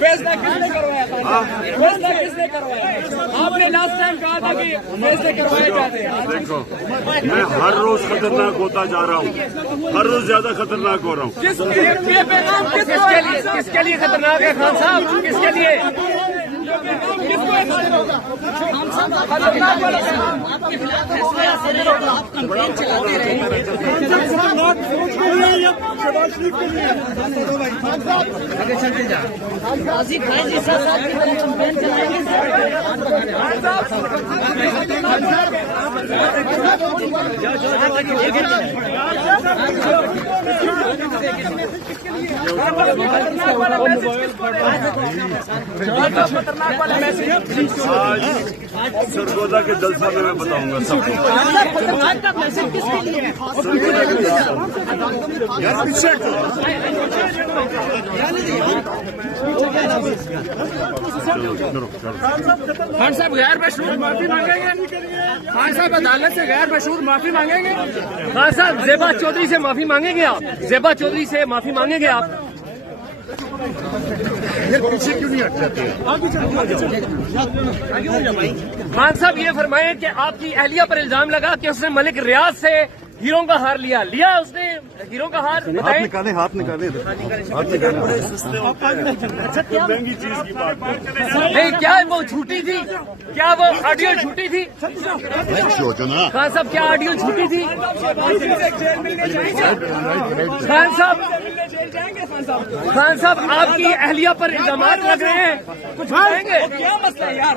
فیصلہ کس نے کروایا تھا؟ فیصلہ کس نے کروایا؟ آپ نے لاسٹ ٹائم کہا تھا کہ فیصلے کروائے جاتے ہیں. دیکھو میں ہر روز خطرناک ہوتا جا رہا ہوں, ہر روز زیادہ خطرناک ہو رہا ہوں. کس کے لیے خطرناک ہے خان صاحب؟ کس کے لیے؟ آج سرگودا کے جلسہ میں بتاؤں گا سب کو. خان صاحب غیر مشہور معافی مانگیں گے؟ خان صاحب عدالت سے غیر مشہور معافی مانگیں گے؟ خان صاحب زیبا چودھری سے معافی مانگیں گے آپ؟ زیبا چودھری سے معافی مانگیں گے آپ؟ پیچھے کیوں نہیں ہٹ جاتے؟ خان صاحب یہ فرمائیں کہ آپ کی اہلیہ پر الزام لگا کہ اس نے ملک ریاض سے ہیروں کا ہار لیا اس نے ہیروں کا ہار. ہاتھ نکالے مہنگی چیز کی بات نہیں, کیا وہ جھوٹی تھی؟ کیا وہ آڈیو جھوٹی تھی؟ خان صاحب کیا آڈیو جھوٹی تھی؟ خان صاحب آپ کی اہلیہ پر الزامات لگ رہے ہیں, کچھ بتائیں گے؟ کیا مسئلہ ہے یار؟